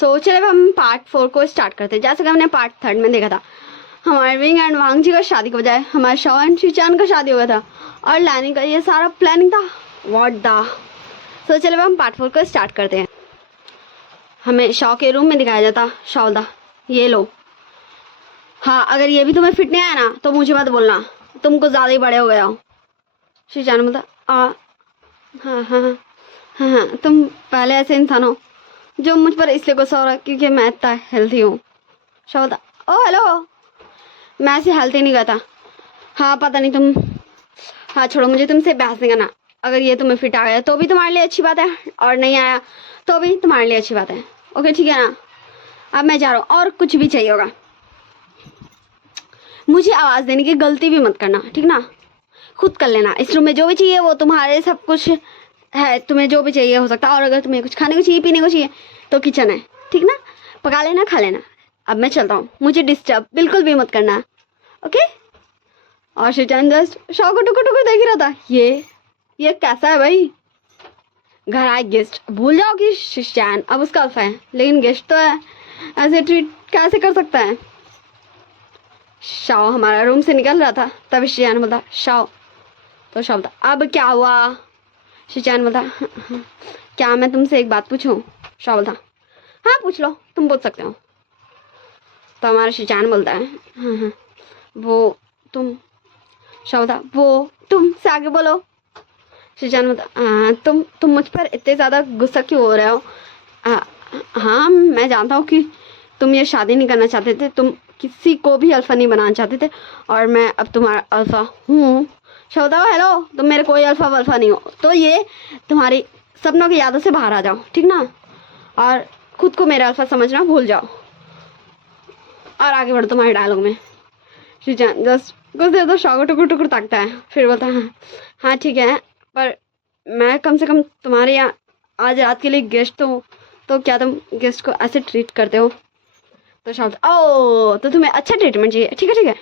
चले अब हम पार्ट 4 को स्टार्ट करते हैं। जैसे कि हमने पार्ट 3 में देखा था, हमारे विंग एंड वांग जी का शादी के बजाय हमारे शॉ एंड शीचान का शादी हो गया था और लानी का ये सारा प्लानिंग था। What the. सो चले अब हम पार्ट 4 को स्टार्ट करते हैं। हमें शॉ के रूम में दिखाया जाता। शॉ दा, ये लो। हाँ, अगर ये भी तुम्हें फिट नहीं आया ना तो मुझे मत बोलना, तुमको ज़्यादा ही बड़े हो गए हो। शीचान बोलता हाँ हाँ हाँ हाँ, तुम पहले ऐसे इंसान हो जो मुझ पर इसलिए गुस्सा हो रहा है क्योंकि मैं इतना हेल्थी हूँ। शॉ बोलता ओ हेलो, मैं ऐसे हेल्थी नहीं कहता। हाँ पता नहीं तुम, हाँ छोड़ो, मुझे तुमसे बहस नहीं करना। अगर ये तुम्हें फिट आ गया तो भी तुम्हारे लिए अच्छी बात है और नहीं आया तो भी तुम्हारे लिए अच्छी बात है। ओके ठीक है ना, अब मैं जा रहा हूँ। और कुछ भी चाहिए होगा मुझे आवाज़ देने की गलती भी मत करना, ठीक ना। खुद कर लेना। इस रूम में जो भी चाहिए वो तुम्हारे सब कुछ है, तुम्हें जो भी चाहिए हो सकता है। और अगर तुम्हें कुछ खाने को चाहिए पीने को चाहिए तो किचन है, ठीक ना, पका लेना खा लेना। अब मैं चलता हूँ, मुझे डिस्टर्ब बिल्कुल भी मत करना, ओके। और शीचान जस्ट शॉ को टुकुर टुकुर देख ही रहा था। ये कैसा है भाई, घर आए गेस्ट। भूल जाओ कि शीचान अब उसका अल्फा है, लेकिन गेस्ट तो है, ऐसे ट्रीट कैसे कर सकता है। शॉ हमारा रूम से निकल रहा था तभी शीचान बोलता शॉ, तो शॉ बोलता अब क्या हुआ। शीचान बोलता क्या मैं तुमसे एक बात पूछूं। शॉ बोलता हाँ पूछ लो, तुम पूछ सकते हो। तो हमारा शीचान बोलता है हाँ, वो तुम। शॉ बोलता वो तुम से आगे बोलो। शीचान बोलता तुम मुझ पर इतने ज़्यादा गुस्सा क्यों हो रहे हो। हाँ मैं जानता हूँ कि तुम ये शादी नहीं करना चाहते थे, तुम किसी को भी अल्फा नहीं बनाना चाहते थे और मैं अब तुम्हारा अल्फा हूँ। शॉ बोलता हेलो, तुम मेरे कोई अल्फा वल्फा नहीं हो, तो ये तुम्हारी सपनों की यादों से बाहर आ जाओ, ठीक ना, और खुद को मेरा अल्फा समझना भूल जाओ और आगे बढ़ो तुम्हारे डायलॉग में। शीचान जस्ट कुछ देर तो शॉ को टुकुर टुकुर ताकता है, फिर बोलता है हाँ ठीक है, पर मैं कम से कम तुम्हारे यहाँ आज रात के लिए गेस्ट हूँ, तो क्या तुम गेस्ट को ऐसे ट्रीट करते हो। तो शॉ बोलता ओ तो तुम्हें अच्छा ट्रीटमेंट चाहिए, ठीक है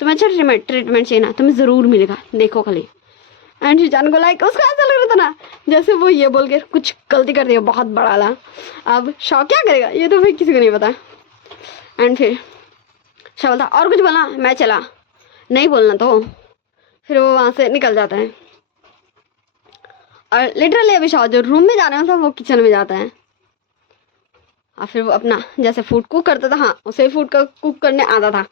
तुम्हें अच्छा ट्रीटमेंट चाहिए ना, तुम्हें ज़रूर मिलेगा, देखो खाली। एंड शीचान को लाइक उसका ऐसा लग रहा था ना जैसे वो ये बोल के कुछ गलती कर दिया बहुत बड़ा ला। अब शॉ क्या करेगा ये तो भाई किसी को नहीं पता। एंड फिर शॉ बोलता और कुछ बोला, मैं चला। नहीं बोलना तो फिर वो वहाँ से निकल जाता है और लिटरली अभी शॉ जो रूम में जाने वाला था वो किचन में जाता है और फिर वो अपना जैसे फूड कुक करता था, हाँ उसे फूड का कुक करने आता था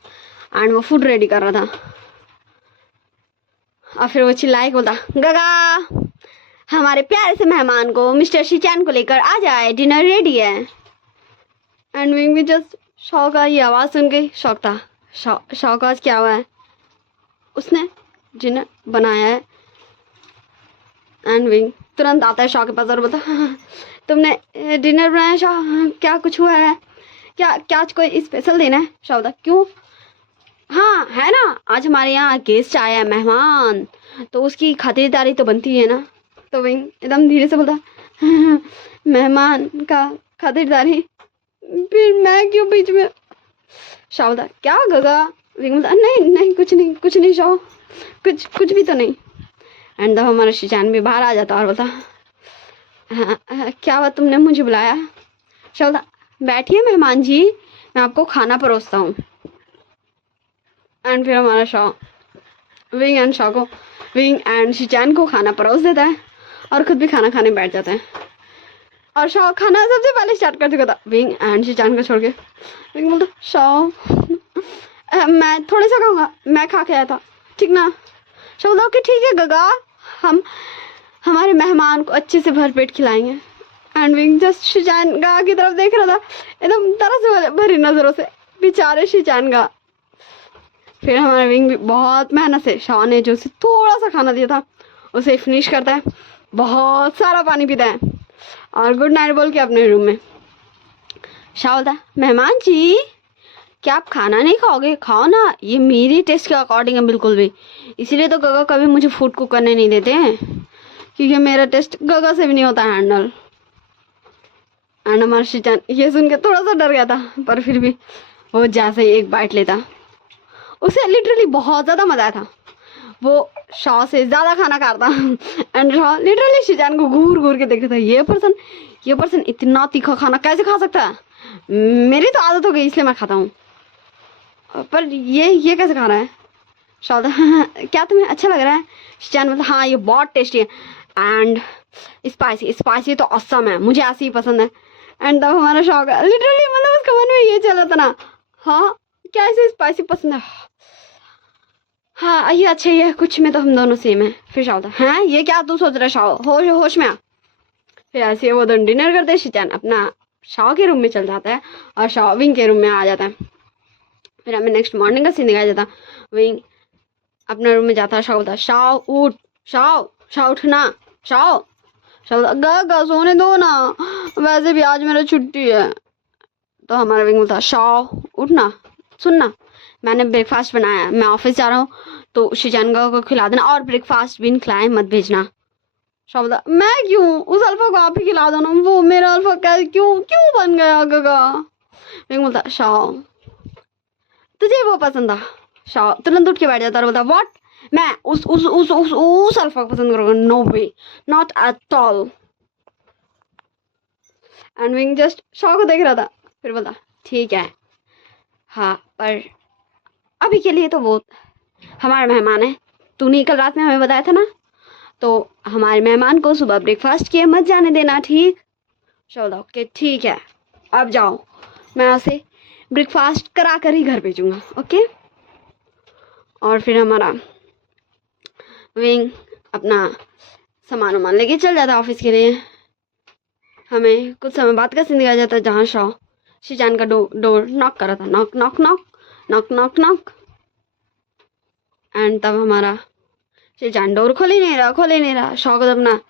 एंड वो फूड रेडी कर रहा था। और फिर वो चिल्लाए बोलता गगा हमारे प्यारे से मेहमान को मिस्टर शीचान को लेकर आ जाए, डिनर रेडी है। एंड विंग भी जस्ट शॉ का ये आवाज़ सुन के शॉक था। शॉ का आज क्या हुआ है, उसने डिनर बनाया है। एंड विंग तुरंत आता है शॉ के पास और बोलता तुमने डिनर बनाया शॉ, क्या कुछ हुआ है, क्या क्या आज कोई स्पेशल दिन है। शॉ बोलता क्यों, हाँ है ना, आज हमारे यहाँ गेस्ट आया है मेहमान, तो उसकी खातिरदारी तो बनती है ना। तो विंग एकदम धीरे से बोलता मेहमान का खातिरदारी, फिर मैं क्यों बीच में। शॉ बोलता क्या गगा। विंग बोलता नहीं कुछ नहीं शॉ, कुछ भी तो नहीं। एंड हमारा शीचान भी बाहर आ जाता और बोलता हाँ क्या हुआ, तुमने मुझे बुलाया। शॉ बोलता बैठिए मेहमान जी, मैं आपको खाना परोसता हूँ। एंड फिर हमारा शॉ विंग एंड शीचान को खाना परोस देता है और खुद भी खाना खाने बैठ जाता है। और शॉ खाना सबसे पहले स्टार्ट कर चुका था विंग एंड शीचान को छोड़ के। विंग बोलता शॉ मैं थोड़ा सा खाऊंगा, मैं खा के आया था, ठीक ना। शॉ बोलता ओके ठीक है गगा, हम हमारे मेहमान को अच्छे से भरपेट खिलाएंगे। एंड विंग जस्ट शीचान गा की तरफ देख रहा था एकदम तरस भरी नज़रों से, बेचारे शीचान गा। फिर हमारा विंग भी बहुत मेहनत से शॉ ने जो उसे थोड़ा सा खाना दिया था उसे फिनिश करता है, बहुत सारा पानी पीता है और गुड नाइट बोल के अपने रूम में। शॉ बोलता है मेहमान जी क्या आप खाना नहीं खाओगे, खाओ ना, ये मेरी टेस्ट के अकॉर्डिंग है बिल्कुल भी, इसीलिए तो गगा कभी मुझे फूड कुक करने नहीं देते हैं क्योंकि मेरा टेस्ट गगा से भी नहीं होता हैंडल। एंड हमारा शीचान ये सुन के थोड़ा सा डर गया था, पर फिर भी वो जैसे ही एक बाइट लेता उसे लिटरली बहुत ज़्यादा मज़ा आया था। वो शॉ से ज़्यादा खाना खाता एंड शॉ लिटरली शीचान को घूर घूर के देख रहा था, ये पर्सन ये पर्सन इतना तीखा खाना कैसे खा सकता है? मेरी तो आदत हो गई इसलिए मैं खाता हूँ, पर ये कैसे खा रहा है? शायद क्या तुम्हें अच्छा लग रहा है? शिजान मतलब हाँ ये बहुत टेस्टी है एंड स्पाइसी तो ऑसम है, मुझे ऐसे ही पसंद है। एंड तब हमारा शौक है लिटरली, मतलब उसका मन में ये चला था ना, हाँ क्या ऐसे स्पाइसी पसंद है? हाँ ये अच्छा ही है, कुछ में तो हम दोनों सेम है। फिर शाह हाँ ये क्या तू सोच रहा है? शाह होश में आ। फिर ऐसे वो दोनों डिनर करते हैं, शिजान अपना शाह के रूम में चल जाता है और शाह विंग के रूम में आ जाता है। फिर हमें नेक्स्ट मॉर्निंग का सीन दिखाया जाता, विंग अपने रूम में जाता है, शाह बोलता शाह उठ, शाह उठना, शाह गा सोने दो ना, वैसे भी आज मेरा छुट्टी है। तो हमारा विंग बोलता शाह उठना, सुनना मैंने ब्रेकफास्ट बनाया है, मैं ऑफिस जा रहा हूँ तो शिजान को खिला देना और ब्रेकफास्ट भी खिलाए मत भेजना। शाह बोलता मैं क्यों, उस अल्फा को आप ही खिला दो ना, वो मेरा अल्फा क्यों क्यों बन गया गगा। विंग बोलता शाह तुझे वो पसंद था? शाह तुरंत उठ के बैठ जाता और बोलता व्हाट, मैं उस अल्फा को पसंद करूंगा? No way, not at all. And विंग जस्ट शाह को देख रहा था, फिर बोलता ठीक है हाँ, पर अभी के लिए तो वो हमारा मेहमान है, तूने कल रात में हमें बताया था ना, तो हमारे मेहमान को सुबह ब्रेकफास्ट किए मत जाने देना, ठीक? चलो ओके ठीक है, अब जाओ, मैं उसे ब्रेकफास्ट करा कर ही घर भेजूंगा, ओके। और फिर हमारा विंग अपना सामान वामान लेके चल जाता ऑफिस के लिए। हमें कुछ समय बाद का सीन दिखाया जाता है जहाँ शाह शिजान का डोर नॉक कर रहा था, knock knock knock knock knock knock. And तब हमारा शिजान डोर खोल ही नहीं रहा। शाह को तो अपना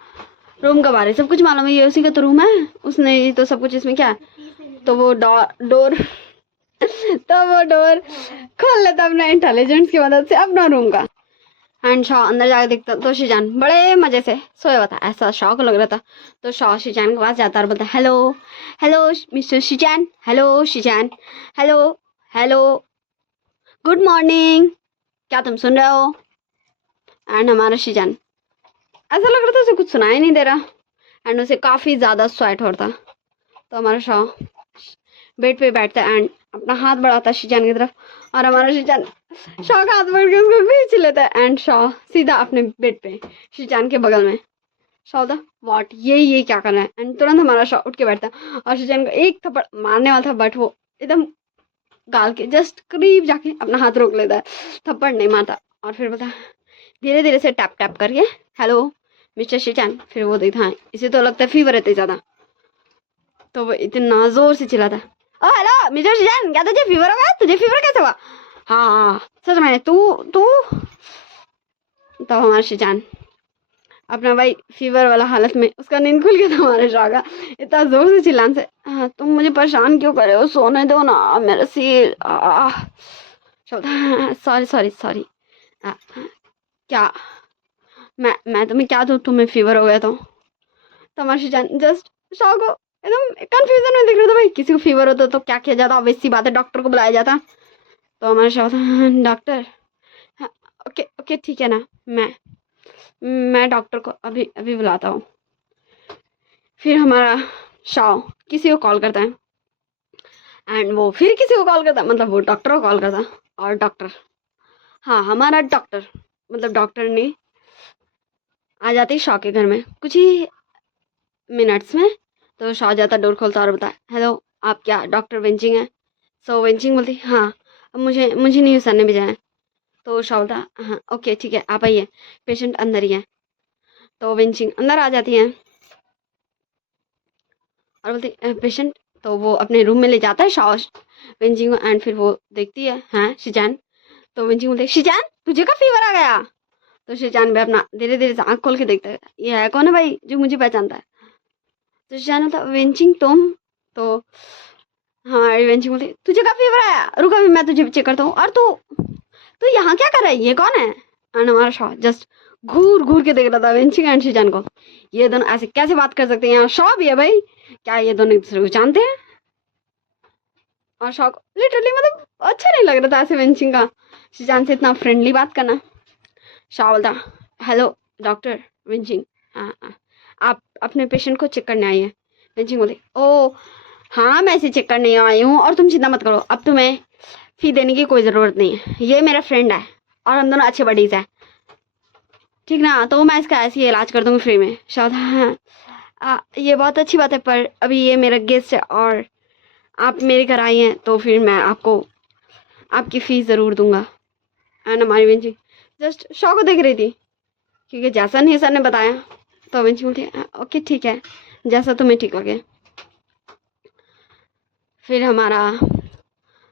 रूम के बारे सब कुछ मालूम है, ये उसी का तो रूम है, उसने तो सब कुछ इसमें क्या है, तो वो डोर खोल लेता अपना इंटेलिजेंस की मदद से अपना रूम का। एंड शाह अंदर जाकर देखता तो शिजान बड़े मजे से सोया हुआ था, ऐसा शाह को लग रहा था। तो शाह शिजान के पास जाता और बोलता hello hello mister Sheezan, hello Sheezan, hello hello good morning, क्या तुम सुन रहे हो? एंड हमारा शिजान ऐसा लग रहा था उसे कुछ सुनाई नहीं दे रहा एंड उसे काफ़ी ज़्यादा स्वेट हो रहा था। तो हमारा शाह बेड पे बैठता है एंड अपना हाथ बढ़ाता है शिजान की तरफ और हमारा शिजान शाह का हाथ पकड़ के उसको खींच लेता है एंड शाह सीधा अपने बेड पे शिजान के बगल में। शाह होता व्हाट, ये क्या कर रहा है? एंड तुरंत हमारा शाह उठ के बैठता है और शिजान को एक थप्पड़ मारने वाला था, बट वो एकदम गाल के जस्ट करीब जाके अपना हाथ रोक लेता है, थप्पड़ नहीं मारता। और फिर बोलता धीरे धीरे से टैप टैप करके हेलो मिस्टर शिजान। फिर वो देखता है इसे तो लगता है फीवर है ज़्यादा, तो वो इतना जोर से चिल्लाता ओ हेलो मिस्टर शिजान, क्या तुझे फीवर हो गया? तुझे फीवर कैसे हुआ? हाँ सच में तू तो हमारा शिजान अपना भाई फीवर वाला हालत में उसका नींद खुल गया था हमारे शाह का इतना जोर से चिल्लाने से। हाँ तुम मुझे परेशान क्यों कर रहे हो, सोने दो ना मेरा सिर। सॉरी क्या मैं तुम्हें क्या दूँ, तुम्हें फीवर हो गया तो हमारा शिजान जस्ट शाह को एकदम कंफ्यूजन में दिख रहा था, भाई किसी को फीवर होता तो क्या किया जाता? ऑब्वियस सी बात है डॉक्टर को बुलाया जाता। तो हमारा शाह डॉक्टर, हाँ ओके ठीक है ना, मैं डॉक्टर को अभी बुलाता हूँ। फिर हमारा शाह किसी को कॉल करता है एंड वो फिर किसी को कॉल करता है, मतलब वो डॉक्टर को कॉल करता और डॉक्टर, हाँ हमारा डॉक्टर मतलब डॉक्टर ने आ जाती शाह के घर में कुछ ही मिनट्स में। तो शाह जाता, डोर खोलता और बोलता हेलो आप क्या डॉक्टर वेंचिंग हैं? सो वेंचिंग बोलती हाँ, अब मुझे नहीं सर ने भेजा है। तो शाह बोलता हाँ ओके ठीक है आप आइए, पेशेंट अंदर ही है। तो वेंचिंग अंदर आ जाती है और बोलती पेशेंट, तो वो अपने रूम में ले जाता है शाह वेंचिंग को एंड फिर वो देखती है हाँ शिजान। तो वेंचिंग बोलती शिजान तुझे का फीवर आ गया? तो शिजान भी अपना धीरे धीरे से आँख खोल के देखता है, ये है कौन है भाई जो मुझे पहचानता है? तो शिजान बोलता वेंचिंग तुम? तो हमारी वेंचिंग बोलती तुझे का फीवर आया, रुक अभी मैं तुझे चेक करता हूँ। और तू यहाँ क्या कर रहा है, ये कौन है? एंड हमारा शाह जस्ट घूर के देख रहा था वेंचिंग एंड शिजान को, ये दोनों ऐसे कैसे बात कर सकते हैं, यहाँ शाह भी है भाई, क्या ये दोनों एक दूसरे को जानते हैं? और शाह को लिटरली मतलब अच्छा नहीं लग रहा था ऐसे वेंचिंग का शिजान से इतना फ्रेंडली बात करना। शाह बोलता हेलो डॉक्टर वेंचिंग, आप अपने पेशेंट को चेक करने आई है, विंचिंग बोलती ओ हाँ मैं इसे चेक करने आई हूँ और तुम चिंता मत करो, अब तुम्हें फी देने की कोई ज़रूरत नहीं है, ये मेरा फ्रेंड है और हम दोनों अच्छे बडीज हैं, ठीक ना, तो मैं इसका ऐसे ही इलाज कर दूँगी फ्री में। शायद हाँ ये बहुत अच्छी बात है, पर अभी ये मेरा गेस्ट है और आप मेरे घर आई हैं तो फिर मैं आपको आपकी फ़ीस ज़रूर दूंगा। एंड हमारी विंची जस्ट शॉक को देख रही थी क्योंकि जैसा नहीं सर ने बताया, तो विंची बोलती ओके ठीक है, जैसा तुम्हें ठीक लगे। फिर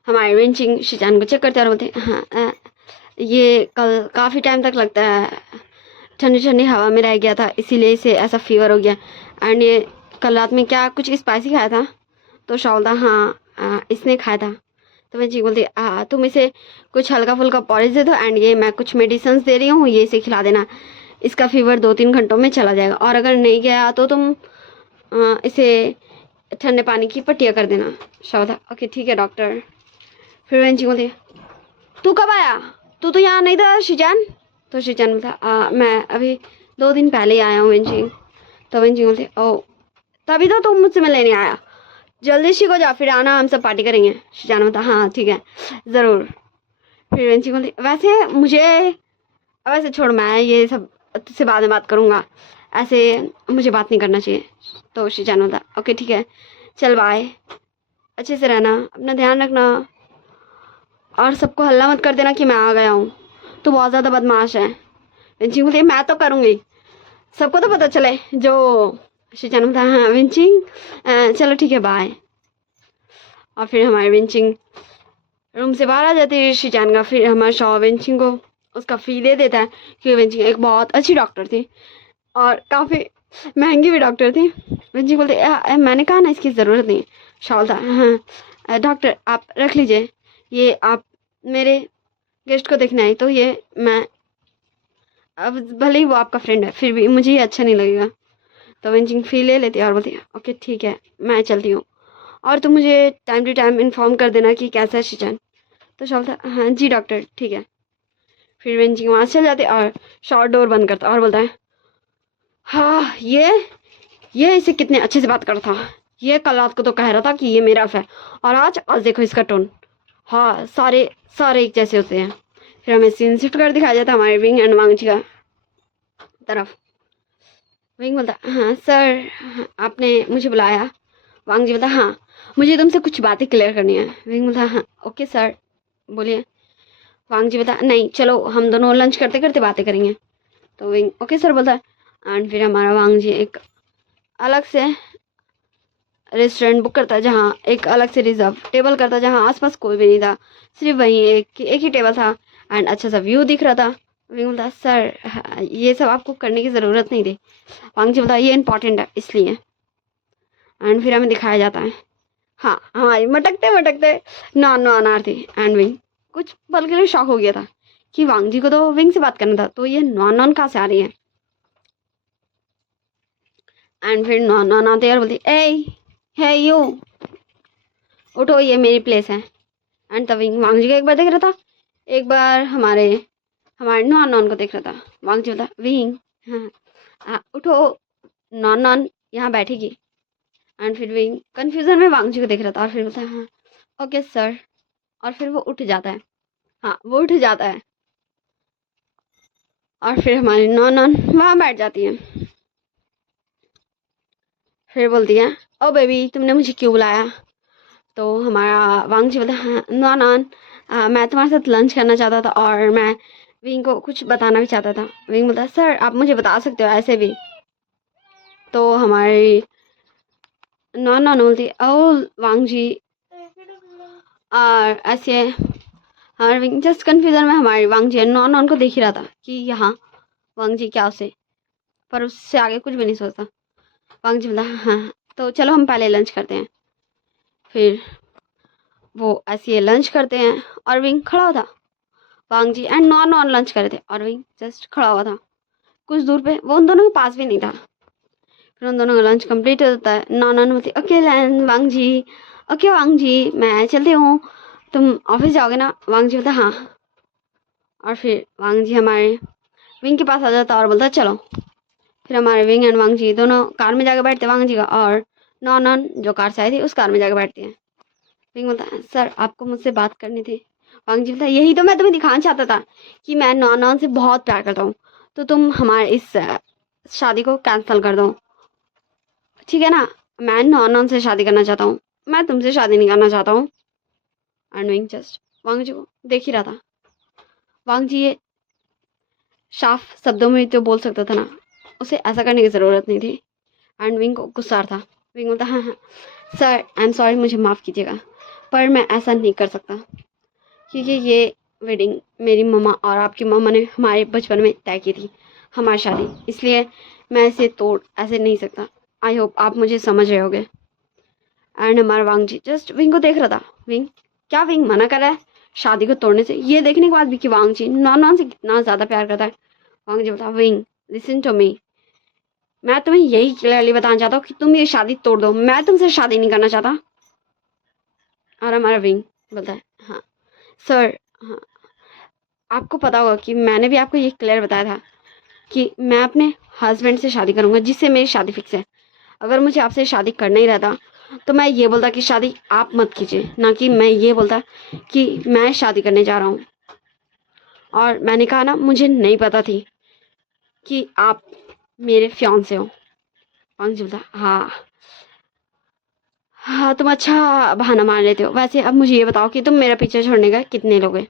हमारे विंचिंग शिजान को चेक करते और बोलते हाँ ये कल काफ़ी टाइम तक लगता है, ठंडी ठंडी हवा में रह गया था इसीलिए इसे ऐसा फीवर हो गया। एंड ये कल रात में क्या कुछ स्पाइसी खाया था? तो शावल था हाँ इसने खाया था। तो मैं जी बोलती तुम इसे कुछ हल्का फुल्का पॉलिश दे दो एंड ये मैं कुछ मेडिसिन दे रही हूँ, ये इसे खिला देना, इसका फीवर 2-3 घंटों में चला जाएगा, और अगर नहीं गया तो तुम इसे ठंडे पानी की पट्टियाँ कर देना। शावल था ओके ठीक है डॉक्टर। फिर मैं जी बोलती तू कब आया? तू तो यहाँ नहीं था शिजान। तो शिजान बोलता मैं अभी 2 दिन पहले ही आया हूँ वेंजी। तो वेंजी बोलते ओ तभी तो तुम मुझसे मिलने नहीं आया, जल्दी सी को जाओ फिर आना, हम सब पार्टी करेंगे। शिजान बोलता हाँ ठीक है ज़रूर। फिर वेंजी बोलती वैसे छोड़, मैं ये सब तुझसे बाद में बात करूँगा, ऐसे मुझे बात नहीं करना चाहिए। तो शिजान बोलता ओके ठीक है चल बाय, अच्छे से रहना, अपना ध्यान रखना और सबको हल्ला मत कर देना कि मैं आ गया हूँ, तो बहुत ज़्यादा बदमाश है। विंची बोलती मैं तो करूँगी, सबको तो पता चले जो। शिजान बोलता हाँ विंचिंग चलो ठीक है बाय। और फिर हमारे विंचिंग रूम से बाहर आ जाती है शिजान का। फिर हमारा शॉ विंचिंग को उसका फ़ी दे देता है क्योंकि विंचिंग एक बहुत अच्छी डॉक्टर थी और काफ़ी महंगी भी डॉक्टर थी। विंचिंग बोलते मैंने कहा ना इसकी ज़रूरत नहीं। शॉल था हाँ डॉक्टर आप रख लीजिए, ये आप मेरे गेस्ट को देखना है तो ये मैं, अब भले ही वो आपका फ्रेंड है फिर भी मुझे ये अच्छा नहीं लगेगा। तो विंचिंग फ़ी ले लेती है और बोलती है ओके ठीक है मैं चलती हूँ और तुम मुझे टाइम टू टाइम इन्फॉर्म कर देना कि कैसा है शिजान। तो शॉल था हाँ जी डॉक्टर ठीक है। फिर विंचिंग वहाँ से चल जाती और शॉर्ट डोर बंद करता और बोलता है हाँ ये इसे कितने अच्छे से बात करता, ये कल रात को तो कह रहा था कि ये मेरा है और आज देखो इसका टोन, हाँ सारे एक जैसे होते हैं। फिर हमें सीन शिफ्ट कर दिखाया जाता हमारे विंग एंड वांगजी का तरफ। विंग बोलता हाँ सर आपने मुझे बुलाया। वांगजी बोलता हाँ मुझे तुमसे कुछ बातें क्लियर करनी है। विंग बोलता हाँ ओके सर बोलिए। वांगजी बोलता नहीं चलो हम दोनों लंच करते करते बातें करेंगे। तो विंग ओके सर बोलता है एंड फिर हमारा वांगजी एक अलग से रेस्टोरेंट बुक करता है जहाँ एक अलग से रिजर्व टेबल करता है जहाँ आसपास कोई भी नहीं था, सिर्फ वहीं एक ही टेबल था एंड अच्छा सा व्यू दिख रहा था। विंग बोलता सर ये सब आपको करने की ज़रूरत नहीं थी। वांगजी बोलता ये इंपॉर्टेंट है इसलिए। एंड फिर हमें दिखाया जाता है हाँ हमारी मटकते नॉन अनार थी एंड विंग कुछ पल के लिए शॉक हो गया था कि वांगजी को तो विंग से बात करना था, तो ये नॉन कहाँ से आ रही है। एंड फिर नॉन आते और बोलती है यू उठो ये मेरी प्लेस है। एंड तब वांगजी को एक बार देख रहा था, एक बार हमारे नॉन को देख रहा था। वांगजी बोलता विंग हाँ उठो नॉन यहाँ बैठेगी। एंड फिर विंग कन्फ्यूजन में वांगजी को देख रहा था और फिर बोलता है हाँ ओके सर, और फिर वो उठ जाता है। हाँ वो उठ जाता है और फिर हमारी नॉन वहाँ बैठ जाती है। फिर बोलती है ओ बेबी तुमने मुझे क्यों बुलाया। तो हमारा वांगजी बोलता हाँ नॉन मैं तुम्हारे साथ लंच करना चाहता था और मैं विंग को कुछ बताना भी चाहता था। विंग बोलता सर आप मुझे बता सकते हो ऐसे भी। तो हमारी नॉन बोलती ओ वांगजी और ऐसे हमारे विंग जस्ट कन्फ्यूजन में हमारी वांगजी नॉन को देख ही रहा था कि यहाँ वांगजी क्या उसे, पर उससे आगे कुछ भी नहीं सोचता। वांगजी बोला हाँ तो चलो हम पहले लंच करते हैं। फिर वो ऐसे लंच करते हैं और विंग खड़ा हुआ था। वांगजी एंड नॉन लंच कर रहे थे और विंग जस्ट खड़ा हुआ था कुछ दूर पे, वो उन दोनों के पास भी नहीं था। फिर उन दोनों का लंच कंप्लीट हो जाता है। नॉन बोलती ओके वांगजी मैं चलती हूँ, तुम ऑफिस जाओगे ना। वांगजी बोलता हाँ। और फिर वांगजी हमारे विंग के पास आ जाता और बोलता चलो। फिर हमारे विंग एंड वांगजी दोनों कार में जाकर बैठते वांगजी का और नॉन जो कार से आई थी उस कार में जाकर बैठती है। विंग बोलता है सर आपको मुझसे बात करनी थी। वांग जी बोलता है यही तो मैं तुम्हें दिखाना चाहता था कि मैं नॉन से बहुत प्यार करता हूँ, तो तुम हमारे इस शादी को कैंसिल कर दो, ठीक है ना। मैं नॉन से शादी करना चाहता हूँ, मैं तुमसे शादी नहीं करना चाहता हूँ। एंड विंग जस्ट वांग जी को देख ही रहा था। वांग जी ये साफ शब्दों में तो बोल सकता था ना, उसे ऐसा करने की ज़रूरत नहीं थी। एंड विंग को गुस्सा था। विंग बोलता हाँ हाँ सर आई एम सॉरी, मुझे माफ़ कीजिएगा, पर मैं ऐसा नहीं कर सकता क्योंकि ये वेडिंग मेरी मम्मा और आपकी मम्मा ने हमारे बचपन में तय की थी, हमारी शादी, इसलिए मैं इसे तोड़ ऐसे नहीं सकता। आई होप आप मुझे समझ रहे होगे। एंड हमारा वांग जी जस्ट विंग को देख रहा था। विंग क्या विंग मना कर रहा है शादी को तोड़ने से, ये देखने के बाद भी कि वांग जी नॉन से कितना ज़्यादा प्यार करता है। वांग जी बोला विंग लिसन टू मी, मैं तुम्हें यही क्लियरली बताना चाहता हूँ कि तुम ये शादी तोड़ दो, मैं तुमसे शादी नहीं करना चाहता। और हमारा विंग बोलता है हाँ सर, हाँ आपको पता होगा कि मैंने भी आपको ये क्लियर बताया था कि मैं अपने हस्बैंड से शादी करूंगा जिससे मेरी शादी फिक्स है। अगर मुझे आपसे शादी करना ही रहता तो मैं ये बोलता कि शादी आप मत कीजिए, ना कि मैं ये बोलता कि मैं शादी करने जा रहा हूँ। और मैंने कहा ना मुझे नहीं पता थी कि आप मेरे फियांसे हो। वांग जी बोलता हाँ हाँ तुम अच्छा बहाना मार लेते हो। वैसे अब मुझे ये बताओ कि तुम मेरा पीछे छोड़ने का कितने लोग हैं।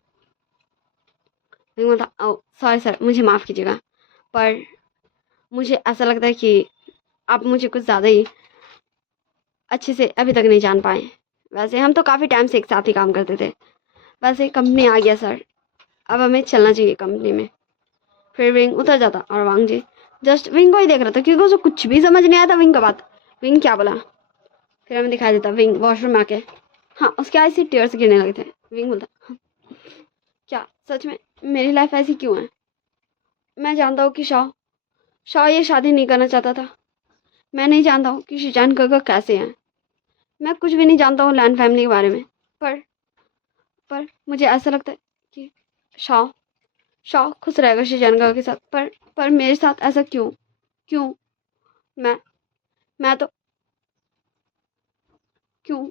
विंग बोलता ओ सॉरी सर मुझे माफ़ कीजिएगा, पर मुझे ऐसा लगता है कि आप मुझे कुछ ज़्यादा ही अच्छे से अभी तक नहीं जान पाए। वैसे हम तो काफ़ी टाइम से एक साथ ही काम करते थे। वैसे कंपनी आ गया सर, अब हमें चलना चाहिए कंपनी में। फिर विंग उतर जाता और वांग जी जस्ट विंग को ही देख रहा था क्योंकि उसे कुछ भी समझ नहीं आया था विंग का बात। विंग क्या बोला फिर हमें दिखाई देता विंग वॉशरूम में आके, हाँ उसके आए से टीयर्स गिरने लगे थे। विंग बोलता हाँ, क्या सच में मेरी लाइफ ऐसी क्यों है। मैं जानता हूँ कि शाह शाह ये शादी नहीं करना चाहता था। मैं नहीं जानता हूँ कि शिजान काका कैसे हैं, मैं कुछ भी नहीं जानता हूँ लैंड फैमिली के बारे में, पर मुझे ऐसा लगता है कि शाह शाह खुश रहेगा शिजान काका के साथ, पर मेरे साथ ऐसा क्यों क्यों मैं मैं तो क्यों,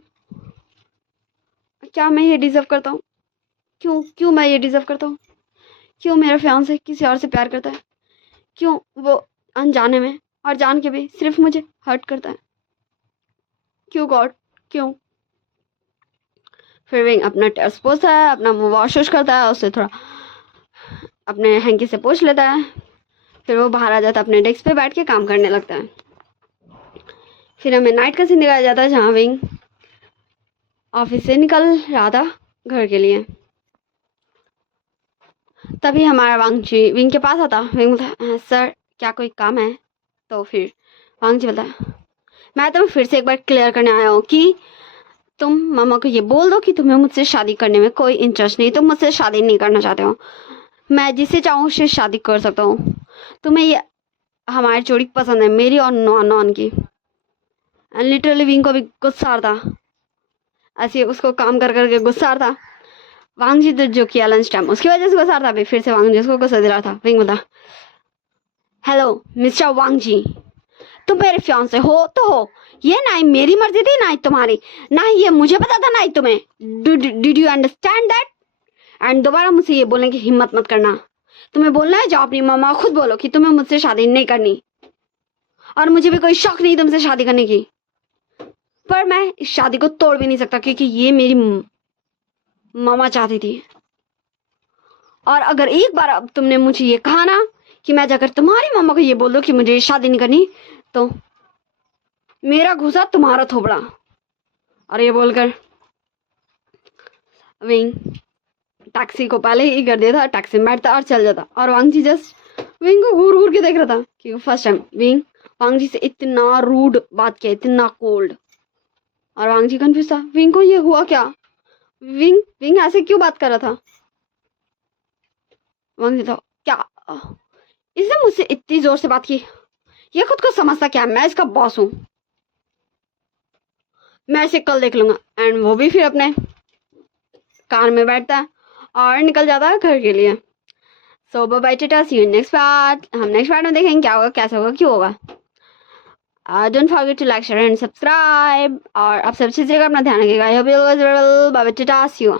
क्या मैं ये डिजर्व करता हूँ, क्यों क्यों मैं ये डिजर्व करता हूँ, क्यों मेरा फियांसे किसी और से प्यार करता है, क्यों वो अनजाने में और जान के भी सिर्फ मुझे हर्ट करता है, क्यों गॉड क्यों। फिर विंग अपना टेस्ट पोछता है, अपना मुंह वॉश वॉश करता है, उससे थोड़ा अपने हैंकी से पोछ लेता है। फिर वो बाहर आ जाता है, अपने डेस्क पे बैठ के काम करने लगता है। फिर हमें नाइट का सीन दिखाया जाता है जहाँ विंग ऑफिस से निकल रहा था घर के लिए। तभी हमारा वांग जी विंग के पास आता। विंग बोलता सर क्या कोई काम है। तो फिर वांग जी बोलता मैं तुम्हें फिर से एक बार क्लियर करने आया हूँ कि तुम मामा को ये बोल दो कि तुम्हें मुझसे शादी करने में कोई इंटरेस्ट नहीं, तुम मुझसे शादी नहीं करना चाहते हो, मैं जिससे चाहूँ उससे शादी कर सकता हूँ। तुम्हें ये हमारी जोड़ी पसंद है, मेरी और नॉन की। एंड लिटरली विंग को भी गुस्सा आ रहा था, ऐसे उसको काम कर करके गुस्सा आ रहा था। वांग जी तो जो किया लंच टाइम उसकी वजह से गुस्सा आ रहा था, फिर से वांग जी उसको गुस्सा दिला था। विंग बोला हेलो मिस्टर वांग जी, तुम मेरे फियांसे हो तो हो, ये ना ही मेरी मर्जी थी ना ही तुम्हारी, ना ही ये मुझे पता था ना ही तुम्हें। Did you understand that. And दोबारा मुझसे ये बोलने की हिम्मत मत करना। तुम्हें बोलना है जाओ अपनी मम्मा खुद बोलो कि तुम्हें मुझसे शादी नहीं करनी, और मुझे भी कोई शौक नहीं तुमसे शादी करने की, पर मैं इस शादी को तोड़ भी नहीं सकता क्योंकि ये मेरी मामा चाहती थी। और अगर एक बार अब तुमने मुझे ये कहा ना कि मैं जाकर तुम्हारी मम्मा को ये बोल दो कि मुझे शादी नहीं करनी, तो मेरा घुसा तुम्हारा थोबड़ा। और ये बोलकर विंग टैक्सी को पहले ही कर दिया था, टैक्सी में बैठता और चल जाता। और वांग जी जस्ट विंग को घूर घूर के देख रहा था कि फर्स्ट टाइम विंग वांग जी से इतना रूड बात किया, इतना कोल्ड। और वांग जी कंफ्यूज था, विंग को ये हुआ क्या, विंग विंग ऐसे क्यों बात कर रहा था। वांग जी था क्या इसने मुझसे इतनी जोर से बात की, ये खुद को समझता क्या मैं इसका बॉस हूँ, मैं इसे कल देख लूंगा। एंड वो भी फिर अपने कार में बैठता है और निकल जाता है घर के लिए। So bye tata, see you next part. हम नेक्स्ट पार्ट में देखेंगे क्या होगा, कैसे होगा, क्यों होगा। Don't forget to like share and subscribe. और आप सब अच्छे से अपना ध्यान रखिएगा। Bye bye, tata, see you.